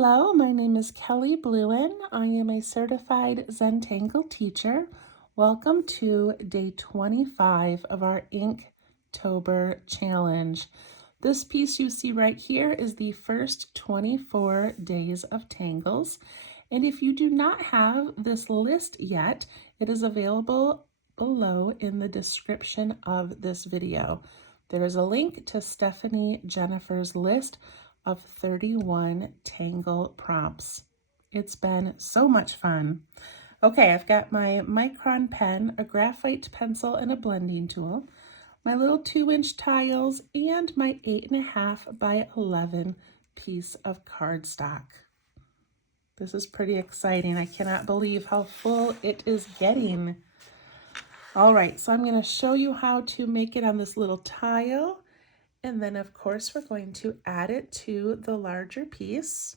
Hello, my name is Kelly Bluen. I am a certified Zentangle teacher. Welcome to day 25 of our Inktober challenge. This piece you see right here is the first 24 days of tangles. And if you do not have this list yet, it is available below in the description of this video. There is a link to Stephanie Jennifer's list of 31 Tangle prompts. It's been so much fun. Okay, I've got my micron pen, a graphite pencil, and a blending tool, my little 2-inch tiles, and my 8.5 by 11 piece of cardstock. This is pretty exciting. I cannot believe how full it is getting. All right, so I'm going to show you how to make it on this little tile. And then, of course, we're going to add it to the larger piece.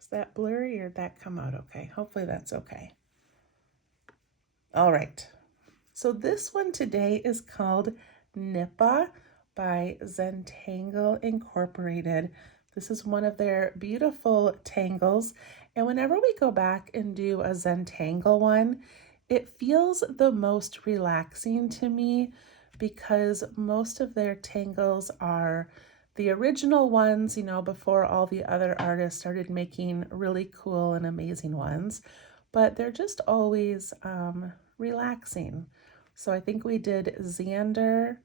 Is that blurry or did that come out okay? Hopefully that's okay. All right. So this one today is called Nipa by Zentangle Incorporated. This is one of their beautiful tangles. And whenever we go back and do a Zentangle one, it feels the most relaxing to me, because most of their tangles are the original ones, you know, before all the other artists started making really cool and amazing ones, but they're just always relaxing. So I think we did Xander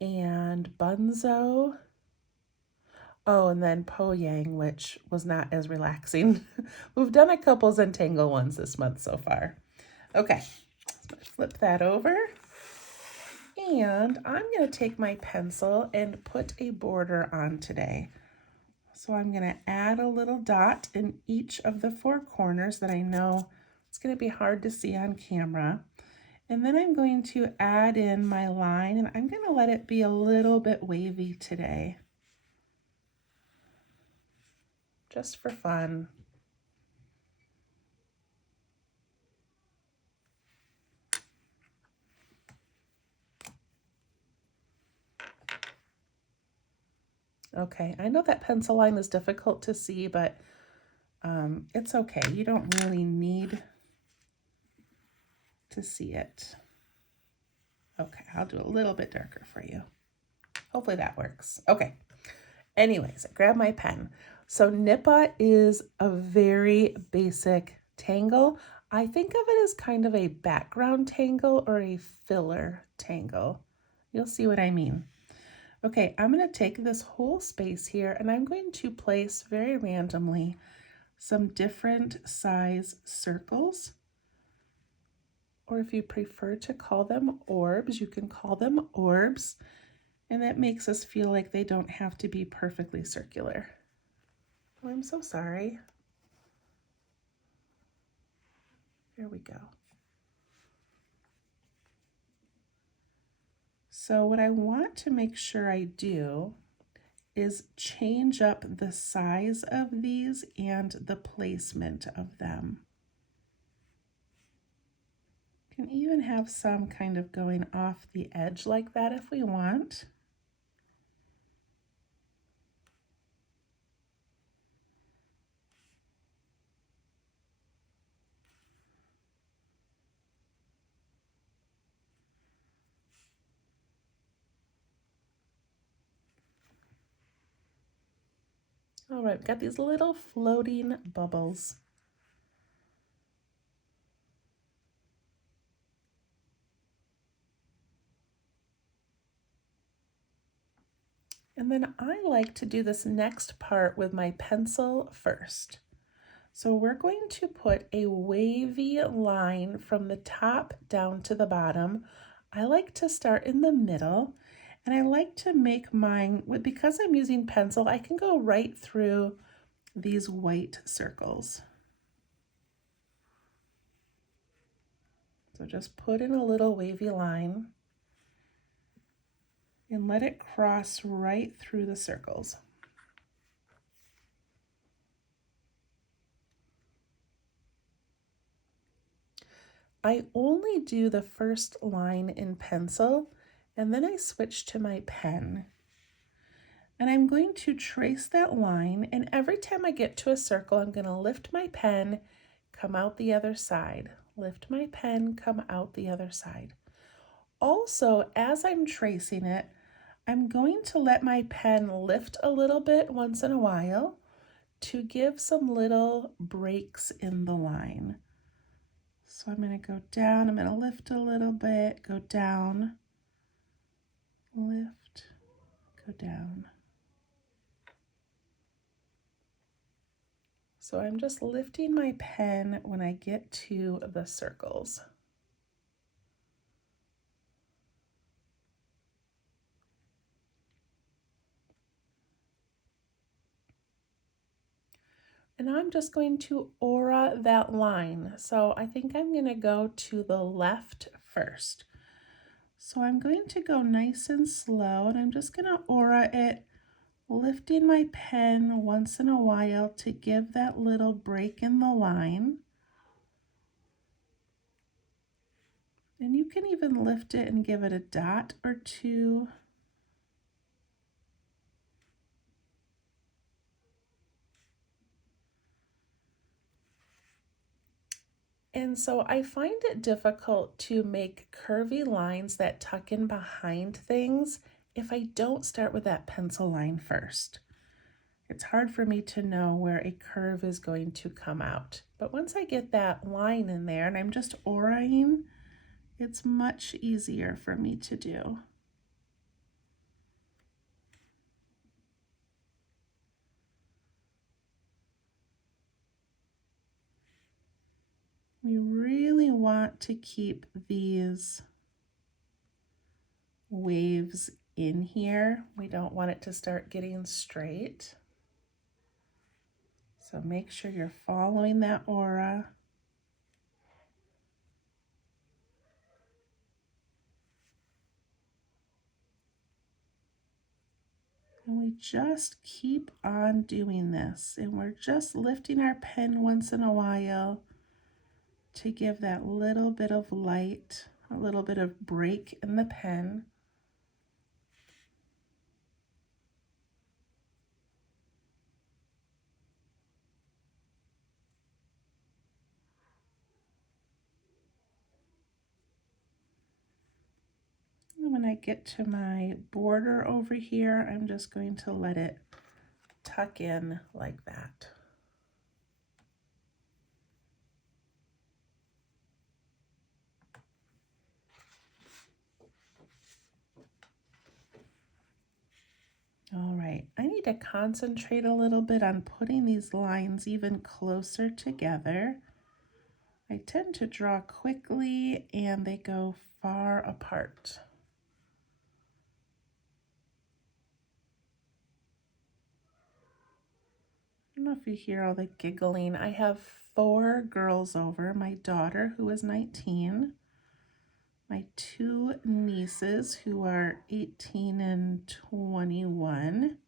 and Bunzo. Oh, and then Po Yang, which was not as relaxing. We've done a couple Zentangle ones this month so far. Okay, so flip that over. And I'm going to take my pencil and put a border on today. So I'm going to add a little dot in each of the 4 corners that I know it's going to be hard to see on camera. And then I'm going to add in my line, and I'm going to let it be a little bit wavy today, just for fun. Okay, I know that pencil line is difficult to see, but it's okay. You don't really need to see it. Okay, I'll do a little bit darker for you. Hopefully that works. Okay, anyways, I grab my pen. So Nipa is a very basic tangle. I think of it as kind of a background tangle or a filler tangle. You'll see what I mean. Okay, I'm going to take this whole space here and I'm going to place very randomly some different size circles, or if you prefer to call them orbs, you can call them orbs, and that makes us feel like they don't have to be perfectly circular. Oh, I'm so sorry. There we go. So what I want to make sure I do is change up the size of these and the placement of them. You can even have some kind of going off the edge like that if we want. All right, we've got these little floating bubbles. And then I like to do this next part with my pencil first. So we're going to put a wavy line from the top down to the bottom. I like to start in the middle, and I like to make mine, because I'm using pencil, I can go right through these white circles. So just put in a little wavy line and let it cross right through the circles. I only do the first line in pencil, and then I switch to my pen. And I'm going to trace that line, and every time I get to a circle, I'm going to lift my pen, come out the other side. Lift my pen, come out the other side. Also, as I'm tracing it, I'm going to let my pen lift a little bit once in a while to give some little breaks in the line. So I'm going to go down, I'm going to lift a little bit, go down, lift, go down. So I'm just lifting my pen when I get to the circles. And I'm just going to aura that line. So I think I'm going to go to the left first. So I'm going to go nice and slow, and I'm just going to aura it, lifting my pen once in a while to give that little break in the line. And you can even lift it and give it a dot or two. And so I find it difficult to make curvy lines that tuck in behind things if I don't start with that pencil line first. It's hard for me to know where a curve is going to come out. But once I get that line in there and I'm just auraing, it's much easier for me to do. We really want to keep these waves in here. We don't want it to start getting straight. So make sure you're following that aura. And we just keep on doing this. And we're just lifting our pen once in a while to give that little bit of light, a little bit of break in the pen. And when I get to my border over here, I'm just going to let it tuck in like that. All right, I need to concentrate a little bit on putting these lines even closer together. I tend to draw quickly and they go far apart. I don't know if you hear all the giggling. I have 4 girls over, my daughter who is 19, my 2 nieces who are 18 and 21,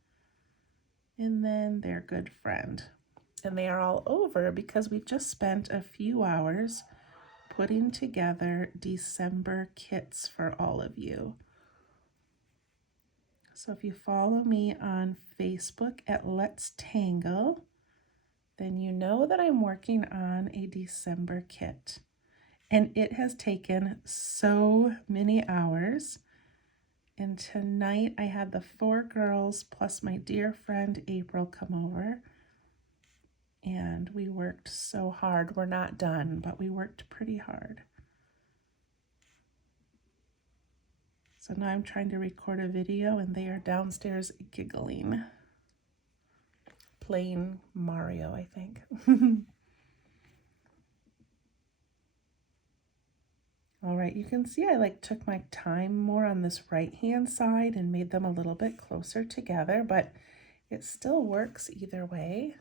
and then their good friend. And they are all over because we just spent a few hours putting together December kits for all of you. So if you follow me on Facebook at Let's Tangle, then you know that I'm working on a December kit. And it has taken so many hours. And tonight I had the 4 girls plus my dear friend April come over. And we worked so hard. We're not done, but we worked pretty hard. So now I'm trying to record a video and they are downstairs giggling. Playing Mario, I think. All right, you can see I took my time more on this right hand side and made them a little bit closer together, but it still works either way.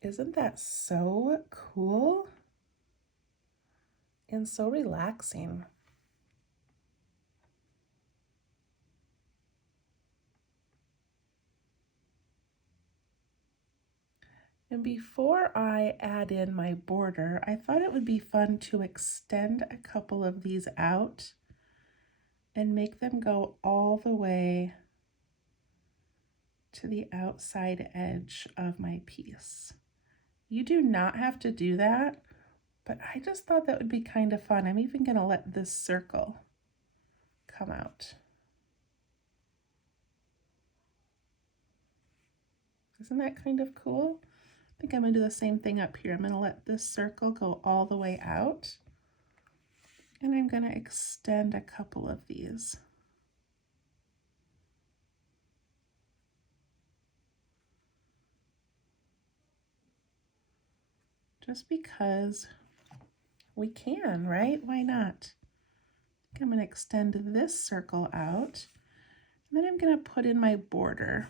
Isn't that so cool? And so relaxing. And before I add in my border, I thought it would be fun to extend a couple of these out and make them go all the way to the outside edge of my piece. You do not have to do that, but I just thought that would be kind of fun. I'm even going to let this circle come out. Isn't that kind of cool? I think I'm going to do the same thing up here. I'm going to let this circle go all the way out, and I'm going to extend a couple of these. Just because we can, right? Why not? I think I'm going to extend this circle out, and then I'm going to put in my border.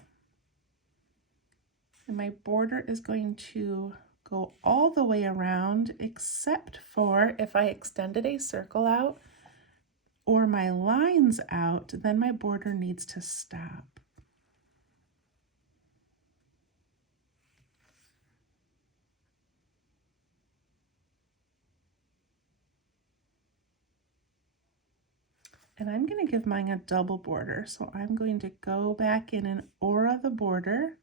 And my border is going to go all the way around, except for if I extended a circle out or my lines out, then my border needs to stop. And I'm going to give mine a double border. So I'm going to go back in and aura the border,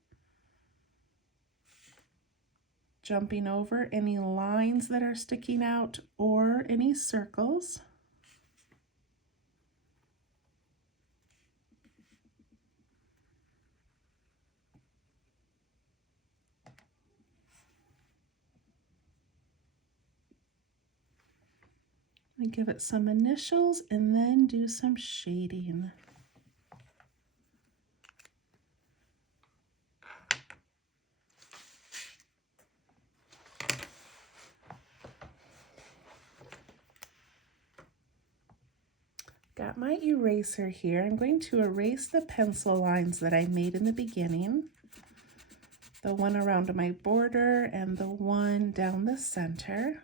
jumping over any lines that are sticking out or any circles. And give it some initials and then do some shading. Got my eraser here. I'm going to erase the pencil lines that I made in the beginning. The one around my border and the one down the center.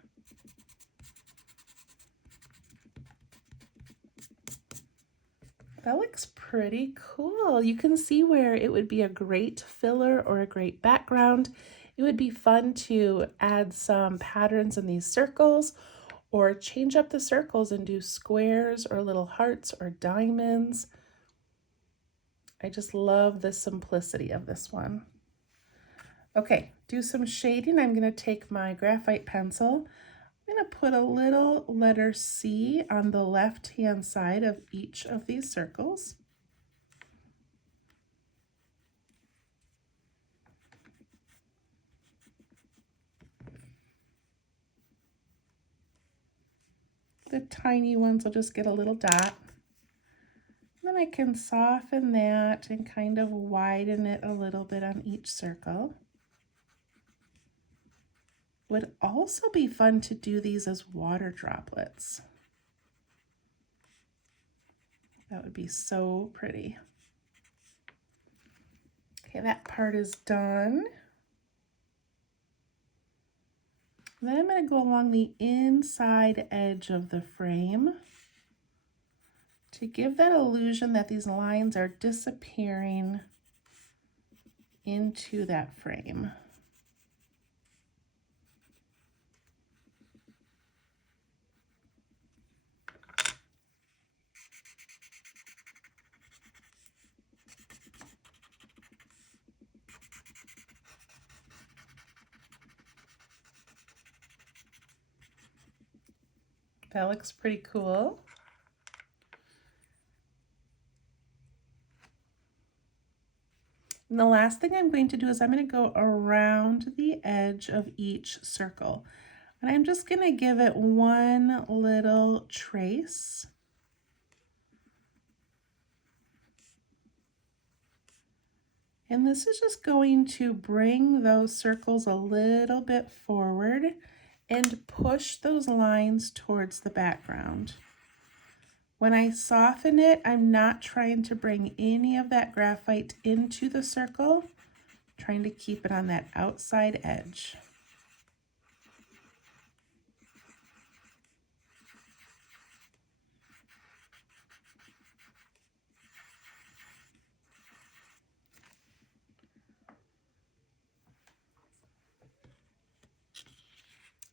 That looks pretty cool. You can see where it would be a great filler or a great background. It would be fun to add some patterns in these circles or change up the circles and do squares or little hearts or diamonds. I just love the simplicity of this one. Okay, do some shading. I'm going to take my graphite pencil. I'm going to put a little letter C on the left-hand side of each of these circles. The tiny ones will just get a little dot. Then I can soften that and kind of widen it a little bit on each circle. Would also be fun to do these as water droplets. That would be so pretty. Okay, that part is done. Then I'm going to go along the inside edge of the frame to give that illusion that these lines are disappearing into that frame. That looks pretty cool. And the last thing I'm going to do is I'm going to go around the edge of each circle. And I'm just going to give it one little trace. And this is just going to bring those circles a little bit forward and push those lines towards the background. When I soften it, I'm not trying to bring any of that graphite into the circle, trying to keep it on that outside edge.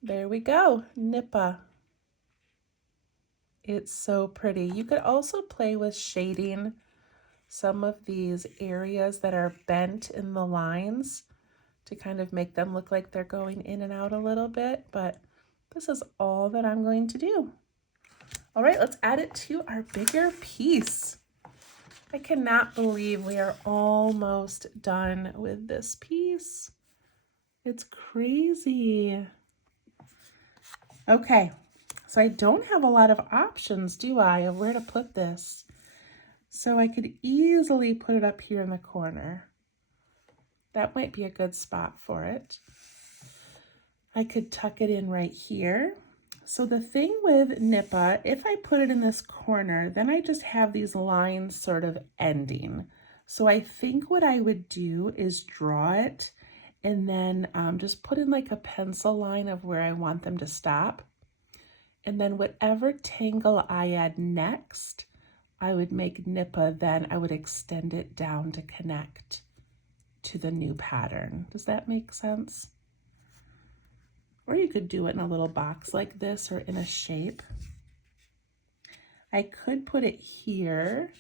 There we go, Nipa. It's so pretty. You could also play with shading some of these areas that are bent in the lines to kind of make them look like they're going in and out a little bit, but this is all that I'm going to do. All right, let's add it to our bigger piece. I cannot believe we are almost done with this piece. It's crazy. Okay, so I don't have a lot of options, do I, of where to put this? So I could easily put it up here in the corner. That might be a good spot for it. I could tuck it in right here. So the thing with Nipa, if I put it in this corner, then I just have these lines sort of ending. So I think what I would do is draw it and then just put in like a pencil line of where I want them to stop. And then whatever tangle I add next, I would make Nipa, then I would extend it down to connect to the new pattern. Does that make sense? Or you could do it in a little box like this or in a shape. I could put it here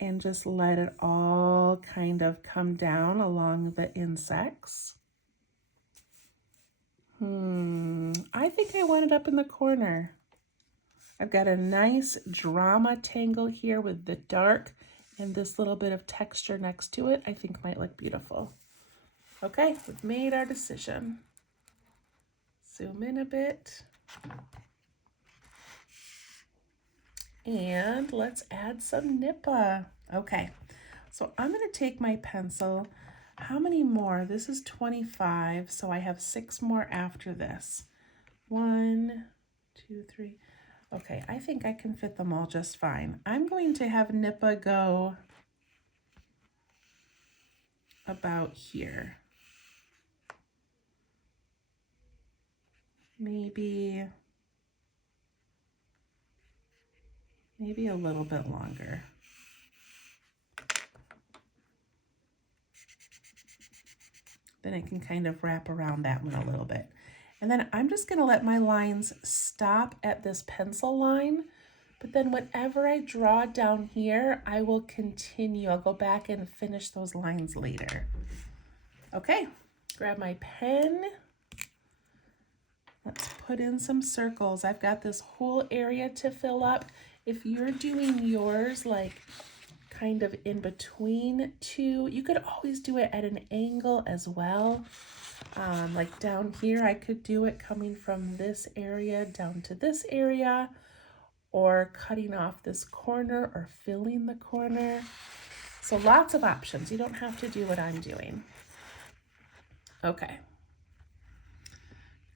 and just let it all kind of come down along the insects. I think I want it up in the corner. I've got a nice drama tangle here with the dark and this little bit of texture next to it. I think might look beautiful. Okay, we've made our decision. Zoom in a bit. And let's add some Nipa. Okay, so I'm gonna take my pencil. How many more? This is 25, so I have 6 more after this. 1, 2, 3. Okay, I think I can fit them all just fine. I'm going to have Nipa go about here. Maybe a little bit longer. Then I can kind of wrap around that one a little bit. And then I'm just gonna let my lines stop at this pencil line, but then whatever I draw down here, I will continue. I'll go back and finish those lines later. Okay, grab my pen. Let's put in some circles. I've got this whole area to fill up. If you're doing yours like kind of in between two, you could always do it at an angle as well. Like down here, I could do it coming from this area down to this area, or cutting off this corner or filling the corner. So lots of options. You don't have to do what I'm doing. Okay.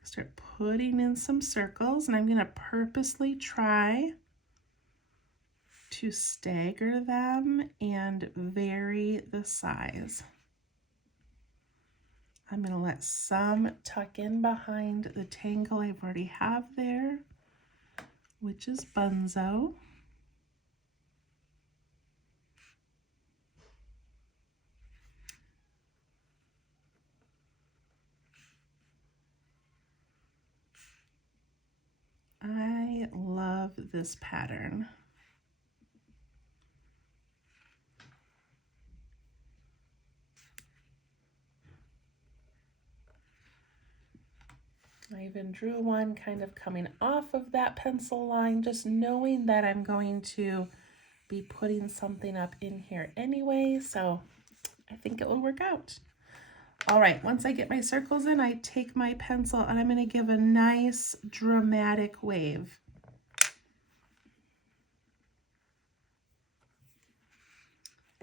Start putting in some circles, and I'm going to purposely try to stagger them and vary the size. I'm going to let some tuck in behind the tangle I already have there, which is Bunzo. I love this pattern. I even drew one kind of coming off of that pencil line, just knowing that I'm going to be putting something up in here anyway, so I think it will work out. All right, once I get my circles in, I take my pencil and I'm going to give a nice dramatic wave.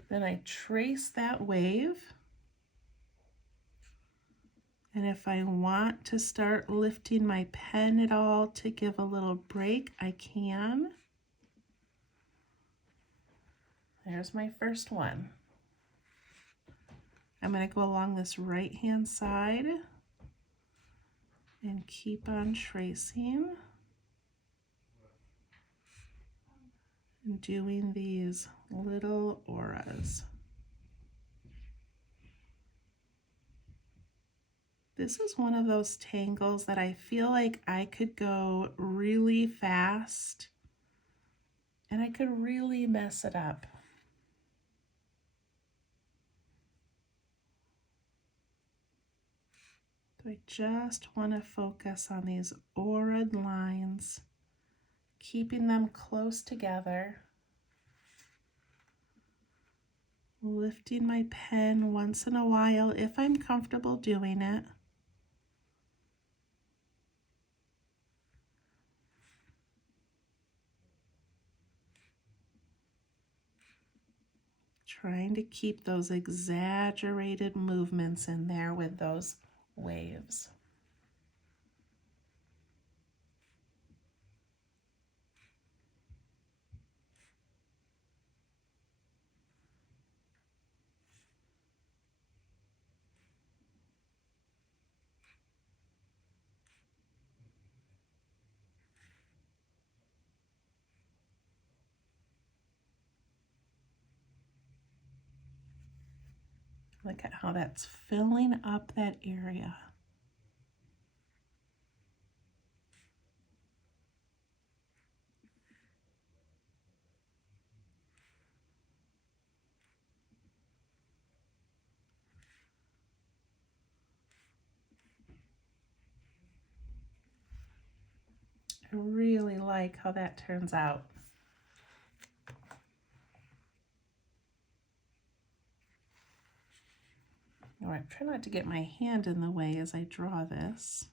Then I trace that wave. And if I want to start lifting my pen at all to give a little break, I can. There's my first one. I'm going to go along this right-hand side and keep on tracing and doing these little auras. This is one of those tangles that I feel like I could go really fast and I could really mess it up. So I just want to focus on these aura lines, keeping them close together. Lifting my pen once in a while if I'm comfortable doing it. Trying to keep those exaggerated movements in there with those waves. Look at how that's filling up that area. I really like how that turns out. All right, try not to get my hand in the way as I draw this.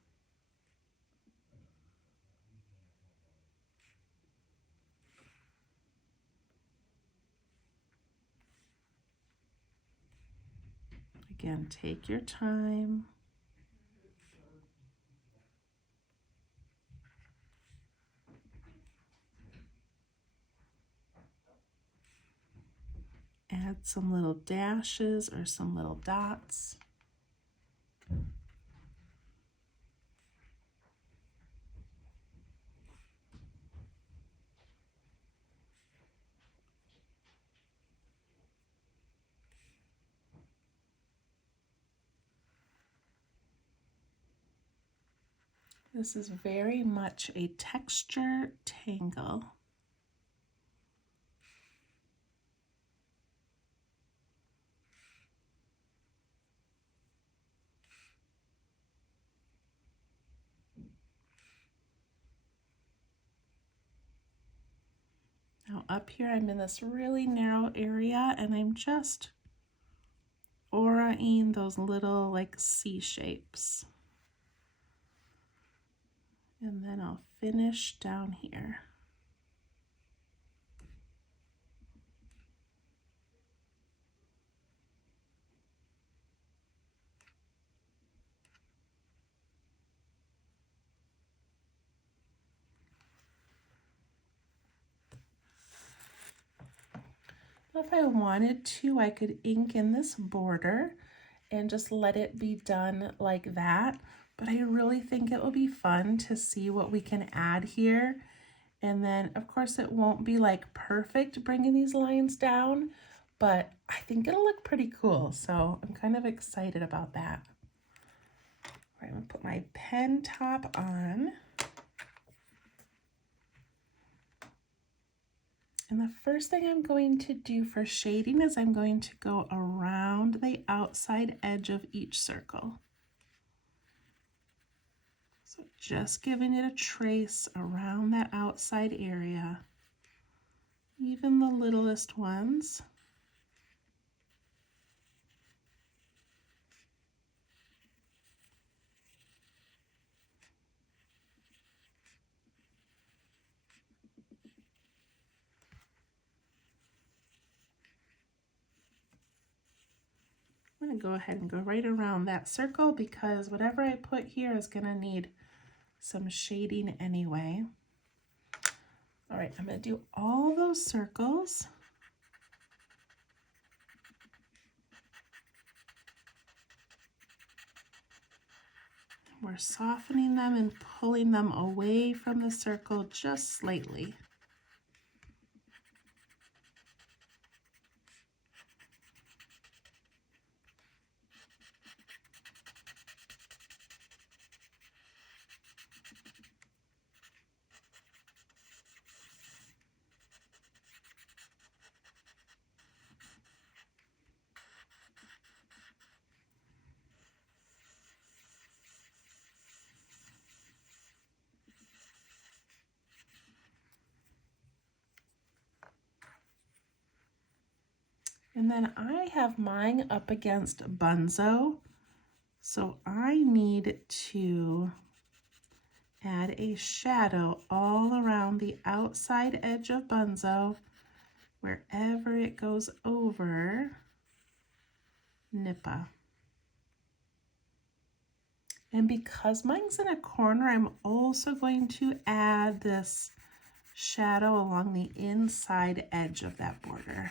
Again, take your time. Add some little dashes or some little dots. This is very much a texture tangle. Now up here I'm in this really narrow area and I'm just auraing those little like C shapes. And then I'll finish down here. If I wanted to, I could ink in this border and just let it be done like that. But I really think it will be fun to see what we can add here. And then, of course, it won't be like perfect bringing these lines down, but I think it'll look pretty cool. So I'm kind of excited about that. All right, I'm gonna put my pen top on. And the first thing I'm going to do for shading is I'm going to go around the outside edge of each circle. So just giving it a trace around that outside area, even the littlest ones. I'm going to go ahead and go right around that circle because whatever I put here is going to need some shading anyway. All right, I'm going to do all those circles. We're softening them and pulling them away from the circle just slightly. And then I have mine up against Bunzo, so I need to add a shadow all around the outside edge of Bunzo wherever it goes over Nipa. And because mine's in a corner, I'm also going to add this shadow along the inside edge of that border.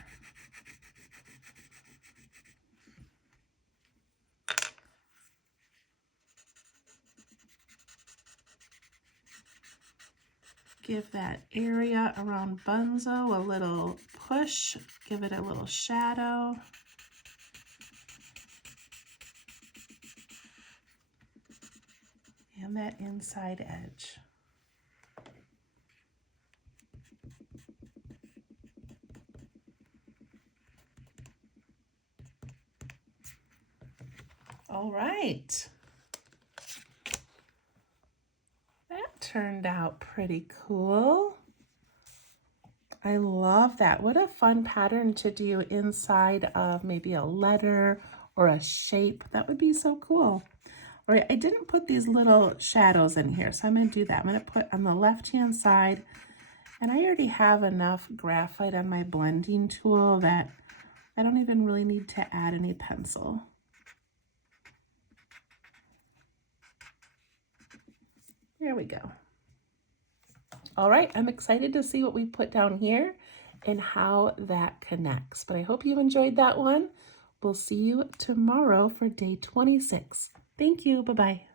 Give that area around Bunzo a little push, give it a little shadow. And that inside edge. All right. That turned out pretty cool. I love that. What a fun pattern to do inside of maybe a letter or a shape. That would be so cool. All right, I didn't put these little shadows in here, so I'm going to do that. I'm going to put on the left-hand side, and I already have enough graphite on my blending tool that I don't even really need to add any pencil. There we go. All right, I'm excited to see what we put down here and how that connects. But I hope you enjoyed that one. We'll see you tomorrow for day 26. Thank you. Bye-bye.